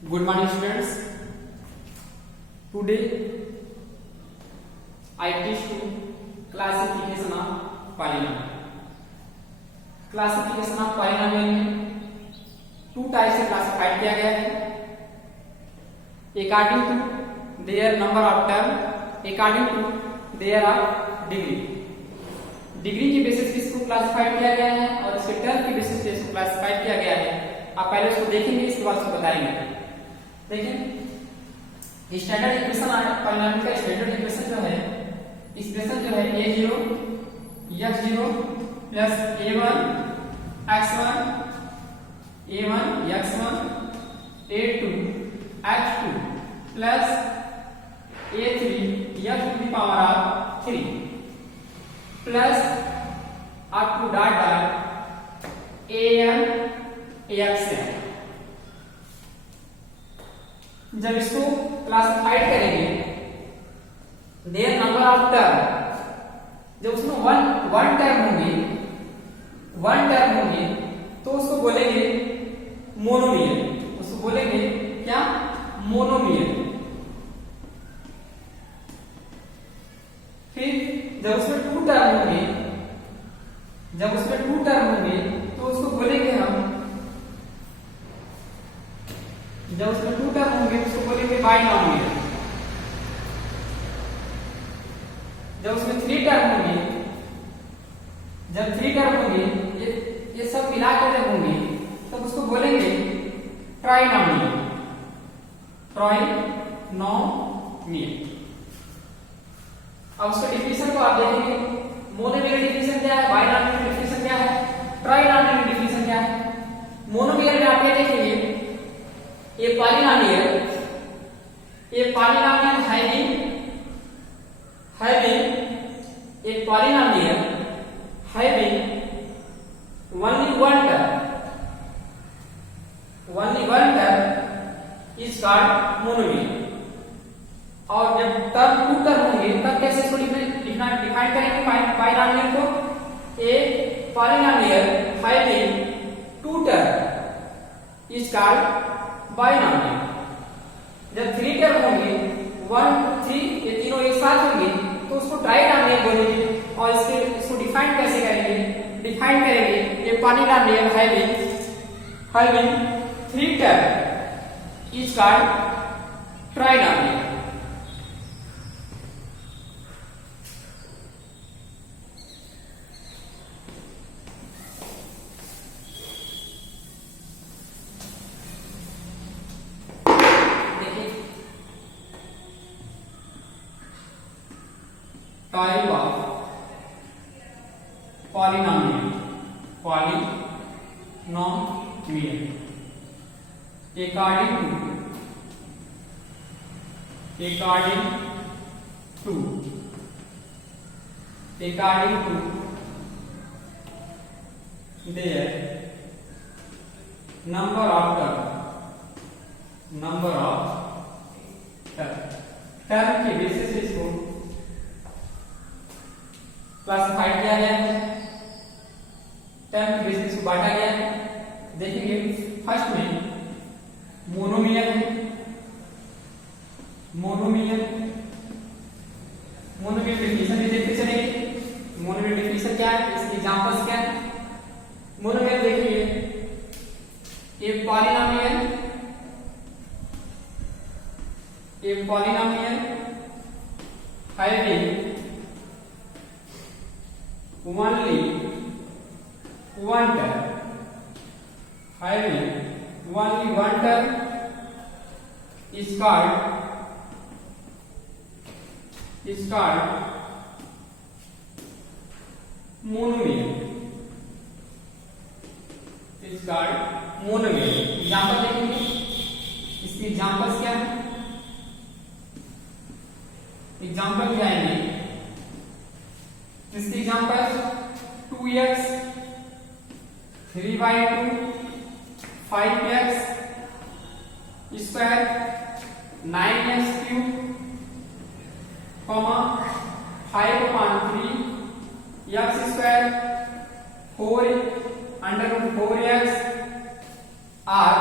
Good morning, students. Today I teach you classification of polynomial. Classification of polynomial में two types से classified किया गया है. According to their number of term, according to their degree. Degree के basis पे इसको classified किया गया है और इसके टर्म के बेसिस पे इसको क्लासिफाइड किया गया है. आप पहले उसको देखेंगे, इसके बाद उसको बताएंगे. देखिए स्टैंडर्ड इक्वेशन पॉलिनोमियल का स्टैंडर्ड इक्वेशन जो है, एक्सप्रेशन जो है a0 x0 plus a1 x1 a1 x1 a2 x2 plus a3 x to the power of 3 plus up to dot an axn. जब इसको क्लासिफाइड करेंगे देयर नंबर ऑफ टर्म, जब उसमें वन टर्म होंगे तो उसको बोलेंगे मोनोमियल. उसको बोलेंगे क्या? मोनोमियल. फिर जब उसमें टू टर्म होंगे तो उसको बोलेंगे हम, जब उसमें टू टर्म होंगे उसको बोलेंगे बाइनोमियल. जब उसमें थ्री टर्म होंगे ये सब मिलाकर जब होंगे तब उसको बोलेंगे ट्राइनोमियल. अब उसका डिफिनेशन को आप देखेंगे. मोनोमियल डिफिनेशन क्या है, बाइनोमियल डिफिनेशन क्या है, ट्राइनोमियल डिफिनेशन क्या है. मोनोमियल में आप क्या देखेंगे, ये polynomial having only one term is called monomial. और जब टू टर्म होंगे तब कैसे इसको डिफाइन करेंगे बाइनोमियल को? A polynomial having two term is called binomial. जब थ्री टर्म होंगे 1 2 3 ये तीनों एक साथ होंगे तो उसको ट्राइनोमियल बोलेंगे. और इसको डिफाइन कैसे करेंगे? डिफाइन करेंगे ये polynomial having three term is called trinomial. Type of polynomial according to their number of term के बेसिस से इसको क्लासिफाइड किया गया है. टर्म के बेसिस को बांटा गया है. देखेंगे फर्स्ट में मोनोमियल है. मोनोमियल डिफिनेशन भी देखते चलेंगे. मोनोमियल डिफिनेशन क्या है, इसके एग्जांपल्स क्या है. मोनोमियल देखिए a polynomial having only one term is called monomial. Example देखेंगे. इसके एग्जांपल्स क्या है? एग्जांपल क्या आएंगे? इसके example 2x 3/2 5x square 9x3 5/3 x square 4 √4x are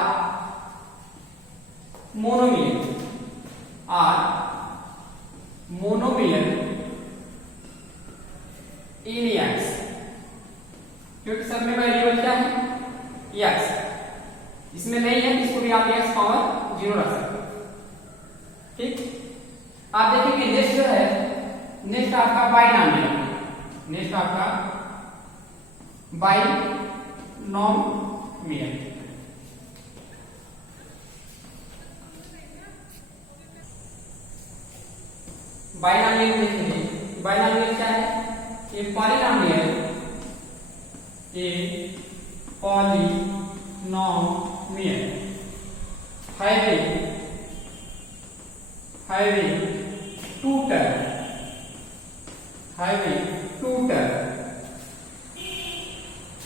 monomial are monomial in x, क्योंकि सब में वेरिएबल क्या है एक्स, इसमें नहीं है इसको भी आप एक्स पावर 0 रख सकते हो। ठीक, आप देखेंगे नेक्स्ट जो है, नेक्स्ट आपका बाइनॉमियल, नेक्स्ट आपका बाइनॉमियल। बाइनॉमियल देखेंगे, बाइनॉमियल क्या है, ये पॉलिनॉमियल, ये polynomial having two term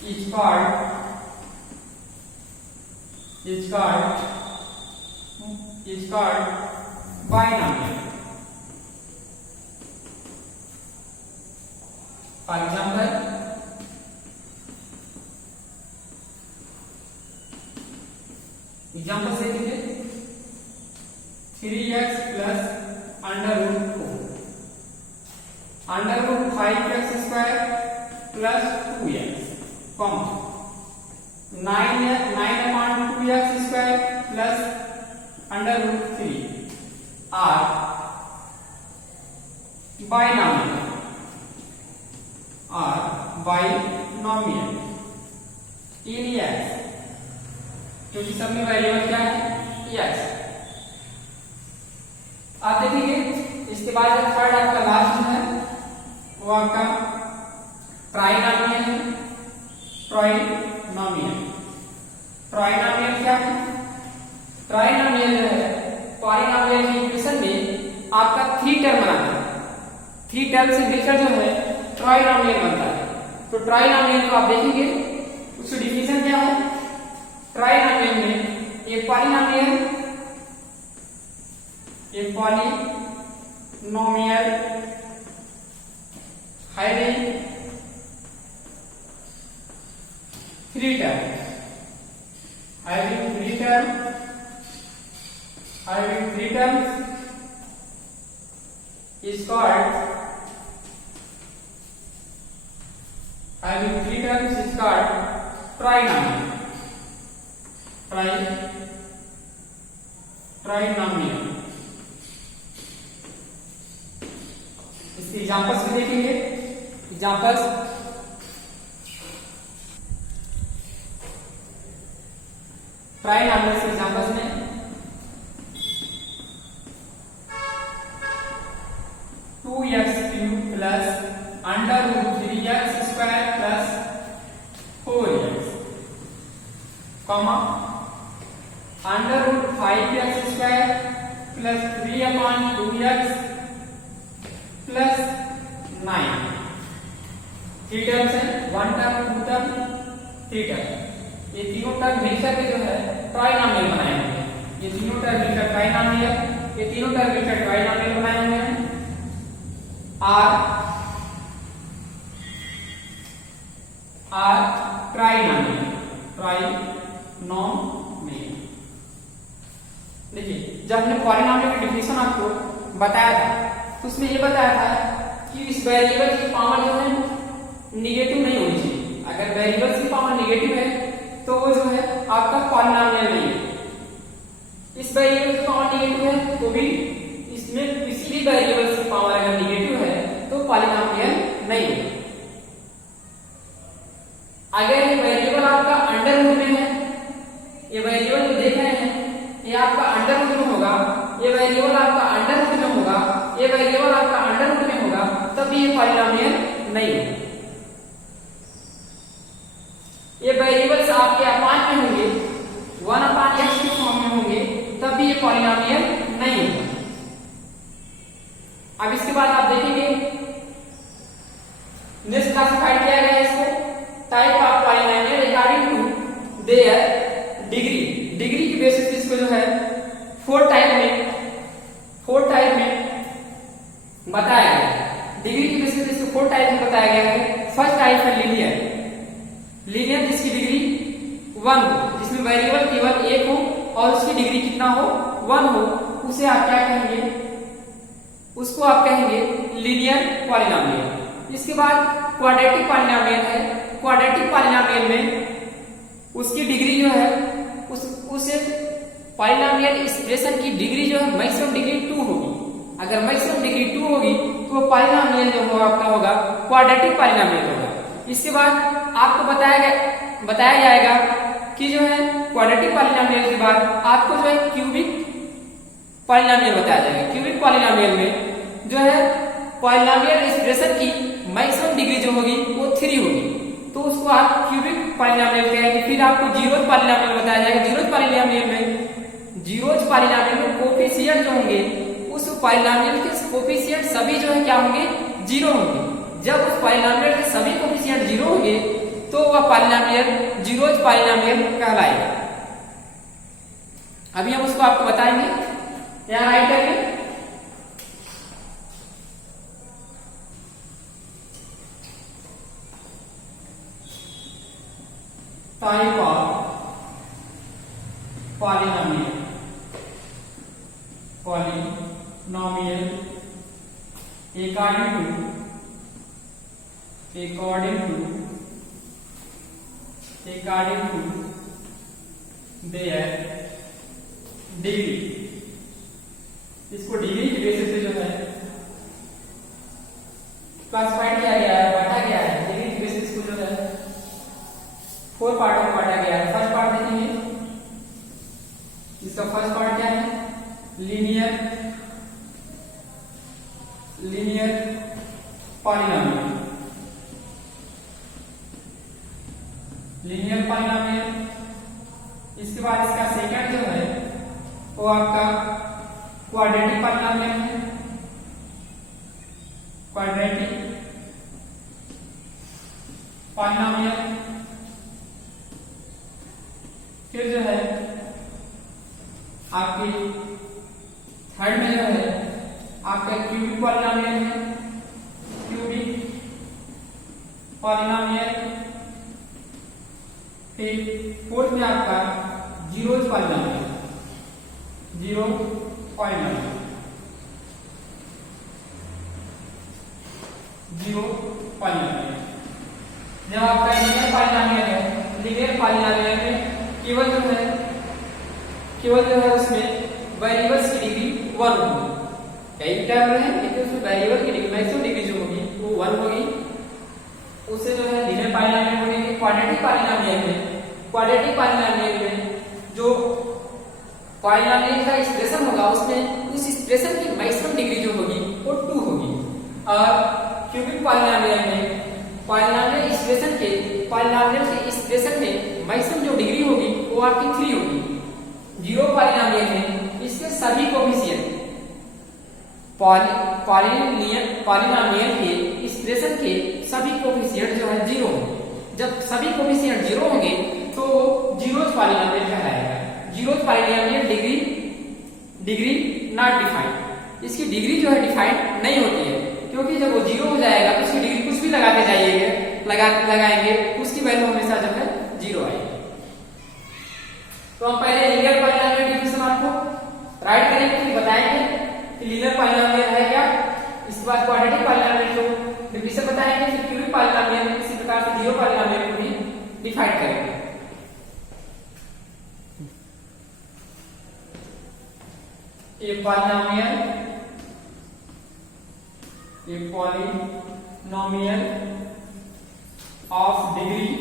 is called binomial. For example से लीजिए 3x plus under root 4 under root 5x square plus 2x comma 9 upon 2x square plus under root 3 are binomial in x, क्योंकि सब में variable क्या है x। आप देखेंगे इसके बाद जो थर्ड आपका लास्ट है वो आपका ट्राइनॉमियल है। ट्राइनॉमियल क्या है, ट्राइनॉमियल जो है पॉलिनॉमियल की इक्वेशन में आपका 3 टर्म बनाता है, 3 टर्म से मिलकर जो है ट्राइनॉमियल बनता है। तो ट्राइनॉमियल को आप देखेंगे उसकी डिफिनेशन क्या है, ट्राइनॉमियल में एक polynomial having 3 terms is called trinomial. इसके एग्जांपल्स भी देखेंगे। एग्जांपल्स ट्राइनॉमियल के एग्जांपल्स में 2x³ plus under root 3x square plus 4x comma under root 5x square plus 3 upon 2x plus 9। 3 terms है, 1 टर्म 2 टर्म 3 टर्म, ये तीनों term मिलकर के जो है ट्राइनॉमियल बनाए होंगे। ये तीनों टर्म मिलकर ट्राइनॉमियल, ये तीनों टर्म मिलकर ट्राइनॉमियल बनाए होंगे हैं। Are trinomial. देखिए जब हमने पॉलिनॉमियल की डिफिनेशन आपको बताया था तो उसमें ये बताया था कि इस वेरिएबल की पावर जो है निगेटिव नहीं होनी चाहिए। अगर वेरिएबल की पावर निगेटिव है तो वो जो है आपका पॉलिनॉमियल नहीं है। इस वेरिएबल की पावर निगेटिव है तो भी इसमें किसी भी वेरिएबल की पावर अगर निगेटिव है तो पॉलिनॉमियल नहीं है। अगर ये वेरिएबल आपका अंडर रूट में है, ये वेरिएबल जो देख रहे हैं ये आपका अंडर रूट में होगा, ये वेरिएबल आपका अंडर रूट में होगा, ये वेरिएबल आपका अंडर रूट में होगा, तब ये पॉलिनॉमियल नहीं है। ये वेरिएबल्स आपके अपान में होंगे, 1/x के फॉर्म में होंगे, तब भी ये पॉलिनॉमियल नहीं होगा। अब इसके बाद आप देखेंगे नेक्स्ट क्लासिफाइड किया गया है इसको type of polynomial regarding to their degree. Degree की बेसिस पे इसको जो है 4 टाइप में बताया गया है। डिग्री की बेसिस पे इसको 4 टाइप में बताया गया है। फर्स्ट टाइप है लीनियर जिसकी डिग्री 1 हो, जिसमें वेरिएबल केवल एक हो और उसकी डिग्री कितना हो 1 हो, उसे आप क्या कहेंगे, उसको आप कहेंगे लीनियर पॉलिनोमियल। इसके बाद क्वाड्रेटिक पॉलिनोमियल है। क्वाड्रेटिक पॉलिनोमियल में उसकी डिग्री जो है उस पॉलिनोमियल एक्सप्रेशन की डिग्री जो है मैक्सिमम डिग्री 2 होगी। अगर मैक्सिमम डिग्री 2 होगी तो वो पॉलिनोमियल जो होगा आपका होगा क्वाड्रेटिक पॉलिनोमियल होगा। इसके बाद आपको बताया जाएगा कि जो है क्वाड्रेटिक पॉलिनोमियल के बाद आपको जो है क्यूबिक पॉलिनोमियल बताया जाएगा। क्यूबिक पॉलिनोमियल में जो है पॉलिनोमियल एक्सप्रेशन की मैक्सिमम डिग्री जो होगी वो 3 होगी, तो उसको आप क्यूबिक पॉलिनोमियल कहेंगे। फिर आपको जीरोथ पॉलिनोमियल बताया जाएगा। जीरोथ पॉलिनोमियल में कोफिशिएंट जो होंगे उस पॉलिनोमियल के कोफिशिएंट सभी जो है क्या होंगे, 0 होंगे। जब उस पॉलिनोमियल के सभी कोफिशिएंट 0 होंगे तो वह पॉलिनोमियल जीरोथ पॉलिनोमियल कहलाएगा। अभी हम उसको आपको बताएंगे, यहां राइट करिए। Type of polynomial according to their degree. इसको डिग्री की बेसिस से जो है क्लासिफाइड किया गया है, बांटा गया है। डिग्री की बेसिस को जो है 4 पार्ट में बांटा गया है। फर्स्ट पार्ट देखेंगे, इसका फर्स्ट पार्ट क्या है, लीनियर पॉलिनोमियल। Linear polynomial. इसके बाद इसका सेकंड जो है वो आपका क्वाड्रेटिक पॉलिनोमियल है। Quadratic polynomial. फिर जो है आपकी थर्ड में जो है आपका क्यूबिक पॉलिनोमियल है। Cubic polynomial. फिर फोर्थ में आपका जीरोथ पॉलिनोमियल। Zero polynomial. जब आपका लीनियर पॉलिनोमियल है, लीनियर पॉलिनोमियल में केवल जो है उसमें वेरिएबल्स की डिग्री 1 होगी। कई क्या कर रहे हैं, क्योंकि उसमें वेरिएबल की डिग्री मैक्सिमम डिग्री जो होगी वो 1 होगी। उसे जो है लीनियर पॉलिनोमियल बोलेंगे। क्वाड्रेटिक पॉलिनोमियल में जो पॉलिनोमियल का एक्सप्रेशन होगा उसमें उस एक्सप्रेशन की मैक्सिमम डिग्री जो होगी वो 2 होगी। और क्यूबिक पॉलिनोमियल में पॉलिनोमियल के एक्सप्रेशन में मैक्सिमम जो डिग्री होगी वो आपकी 3 होगी। जीरो पॉलिनोमियल में इसके सभी कोफिशिएंट पॉलिनोमियल के एक्सप्रेशन के सभी कोफिशिएंट जो है 0 होंगे। जब सभी कोफिशिएंट 0 होंगे तो जीरोथ पॉलिनोमियल कहलाएगा। Zeroth polynomial degree not defined. इसकी डिग्री जो है डिफाइंड नहीं होती है, क्योंकि जब वो 0 हो जाएगा तो उसकी डिग्री कुछ भी लगाते जाइएगा, लगाएंगे उसकी वैल्यू हमेशा जो है 0 आएगी। तो हम पहले लीनियर पॉलिनोमियल डिफिनेशन आपको राइट करेंगे, फिर बताएंगे कि लीनियर पॉलिनोमियल है क्या। इसके बाद क्वाड्रेटिक पॉलिनोमियल को डिफिनेशन बताएंगे, फिर क्यूबिक पॉलिनोमियल, इसी प्रकार से जीरो पॉलिनोमियल को भी डिफाइन करेंगे। A polynomial of degree,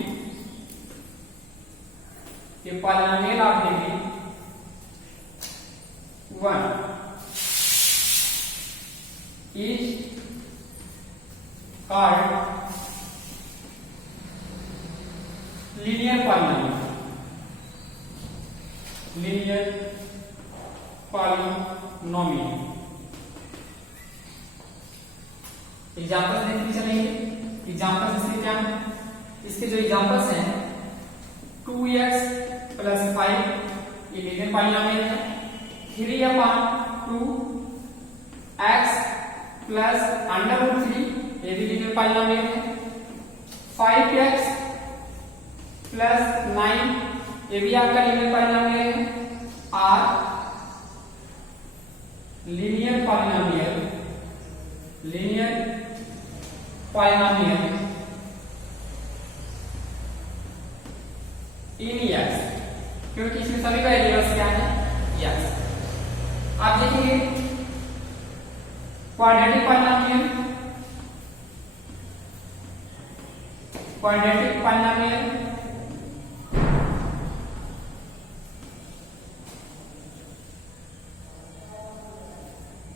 a polynomial of degree 1 is called linear polynomial. Linear polynomial। Example देखते चलेंगे। एग्जाम्पल इसके क्या है, इसके जो एग्जाम्पल्स हैं 2x + 5 ये लीनियर पॉलिनोमियल है। 3/2 x + √3 ये भी लीनियर पॉलिनोमियल है। 5x + 9 ये भी आपका लीनियर पॉलिनोमियल है। पॉलिनोमियल इन एक्स, क्योंकि इसमें सभी वेरिएबल्स क्या है एक्स। आप देखेंगे quadratic polynomial, quadratic polynomial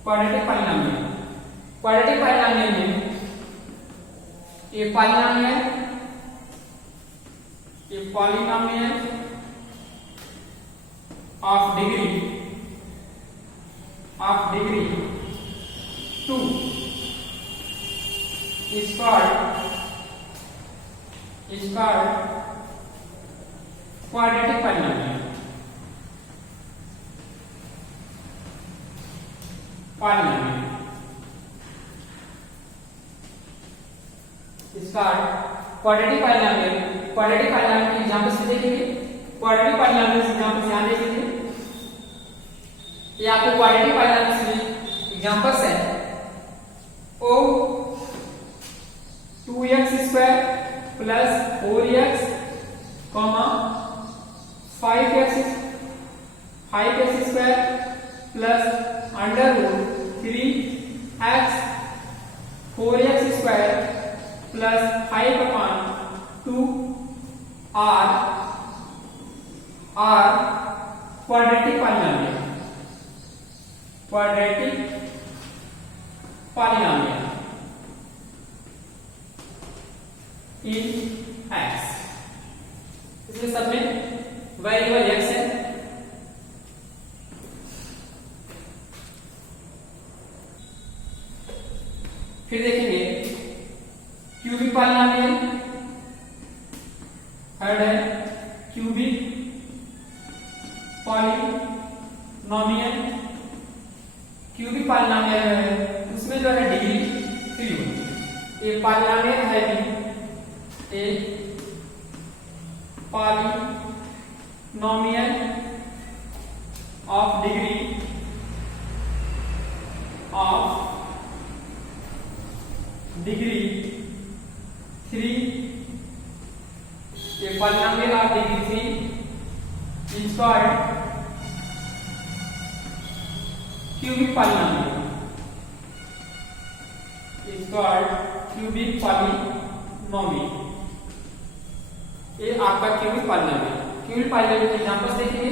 quadratic polynomial, quadratic polynomial में ये polynomial of degree 2 is called quadratic polynomial. Is called quadratic polynomial. Quadratic polynomial के एग्जांपल से देखेंगे। क्वाड्रेटिक पॉलिनोमियल के एग्जांपल ध्यान दीजिए, ये आपके क्वाड्रेटिक पॉलिनोमियल के एग्जांपल्स हैं। ओ 2x square plus 4x 5x square plus under root 3x 4x square plus 5/2 are quadratic polynomial, in x. इसमें सब में वेरिएबल एक्स है। फिर देखेंगे क्यूबिक पॉलिनोमियल, थर्ड है क्यूबिक पॉलिनोमियल। क्यूबिक पॉलिनोमियल है उसमें जो है डिग्री 3 होती है। ये पॉलिनोमियल है भी एक पॉलिनोमियल ऑफ डिग्री 3, ये polynomial of degree 3 is called cubic polynomial, cubic polynomial. ये आपका क्यूबिक पॉलिनोमियल। क्यूबिक पॉलिनोमियल के एग्जांपल्स देखेंगे।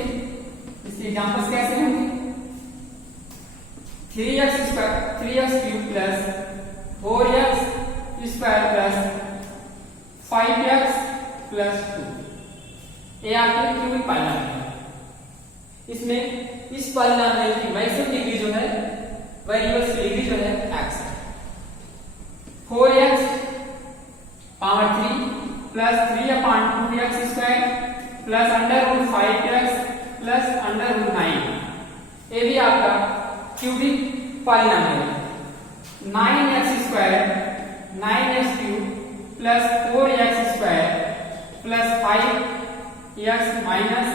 इसके एग्जांपल्स कैसे होंगे? 3x cube plus 4x square plus 5x plus 2, ये आपके क्यूबिक पॉलिनोमियल। इसमें इस पॉलिनोमियल की मैक्सिमम डिग्री जो है, वेरिएबल्स की डिग्री जो है x है। 4x power 3 plus 3/2x square plus under root 5x plus under root 9, ये भी आपका क्यूबिक पॉलिनोमियल है। 9x square 9x cube plus 4x square plus 5x minus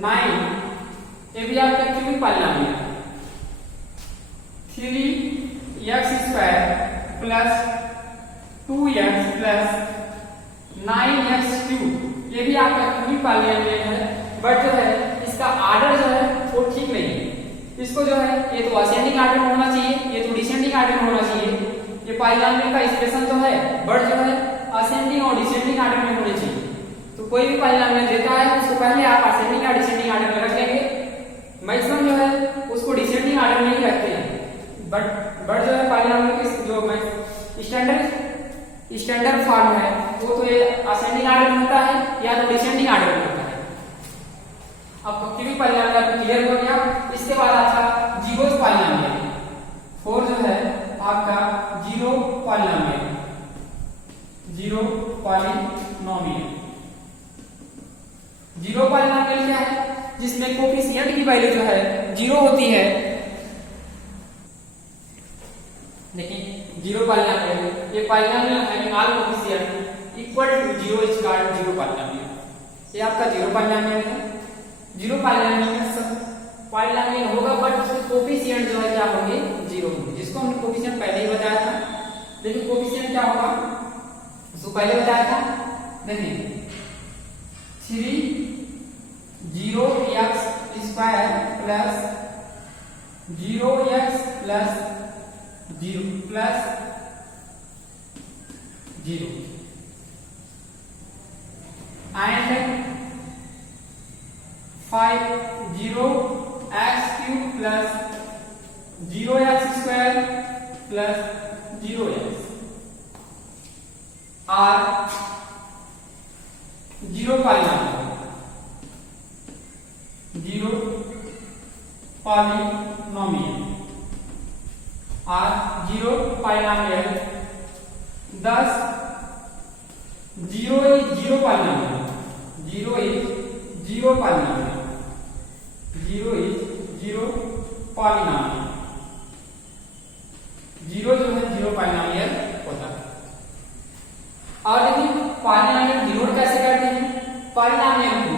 9, ये भी आपका क्यूबिक पॉलिनोमियल है। 3x square plus 2x plus 9x cube, ये भी आपका क्यूबिक पॉलिनोमियल है। बट जो है इसका आर्डर जो है वो ठीक नहीं है। इसको जो है ये तो असेंडिंग आर्डर में होना चाहिए, ये तो डिसेंडिंग आर्डर में होना चाहिए। ये पॉलिनोमियल का एक्सप्रेशन जो है बट जो है असेंडिंग और डिसेंडिंग आर्डर में होने चाहिए। तो कोई भी पॉलिनोमियल देता है उसको पहले आप असेंडिंग या डिसेंडिंग आर्डर में रख लेंगे। मैक्सिमम जो है उसको डिसेंडिंग आर्डर में ही रखते हैं। बट जो है पॉलिनोमियल के जो स्टैंडर्ड फॉर्म है वो तो ये असेंडिंग आर्डर में होता है या तो डिसेंडिंग आर्डर में होता है। आपको क्यूबिक पॉलिनोमियल क्लियर हो गया। इसके बाद आता जीरो पॉलिनोमियल। 4 जो है आपका जीरो पॉलिनोमियल, जीरो पॉलिनोमियल क्या है? जिसमें कोफिशिएंट की वैल्यू जो है जीरो होती है। देखिए जीरो पॉलिनोमियल, ये polynomial having all coefficient equal to 0 is called zero polynomial. ये आपका जीरो पॉलिनोमियल है। जीरो पॉलिनोमियल में सब पॉलिनोमियल होगा बट कोफिशिएंट जो है क्या होंगे? जीरो होंगे, जिसको हमने कोफिशिएंट पहले ही बताया था। लेकिन कोफिशिएंट क्या क्या होगा, उसको पहले बताया था, देखिए 3 0x² plus 0x plus 0 plus 0 and 0x³ plus 0x² plus 0x are 0 polynomial are 0 polynomial, thus 0 is 0 polynomial, 0 is 0 polynomial, 0 is 0 polynomial, 0 जो है 0 पॉलिनॉमियल होता है। और देखिए पॉलिनॉमियल डिनोट कैसे करते हैं, पॉलिनॉमियल को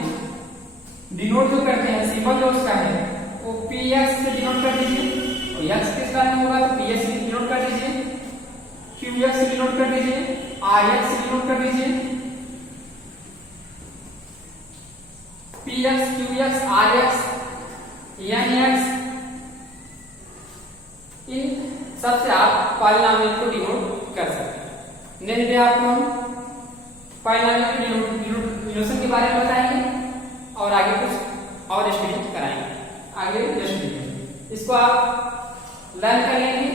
डिनोट जो करते हैं सिंबल जो उसका है वो px से डिनोट कर दीजिए, और x किस का में होगा तो px से डिनोट कर दीजिए, qx से डिनोट कर दीजिए, rx से डिनोट कर दीजिए, px qx rx nx, इन सबसे आप पॉलिनॉमियल को डिनोट कर सकते हैं। नेक्स्ट डे आपको हम पॉलिनॉमियल के डिनोशन के बारे में बताएंगे और आगे कुछ और स्टडी कराएंगे आगे नेक्स्ट वीडियो। इसको आप लर्न कर लेंगे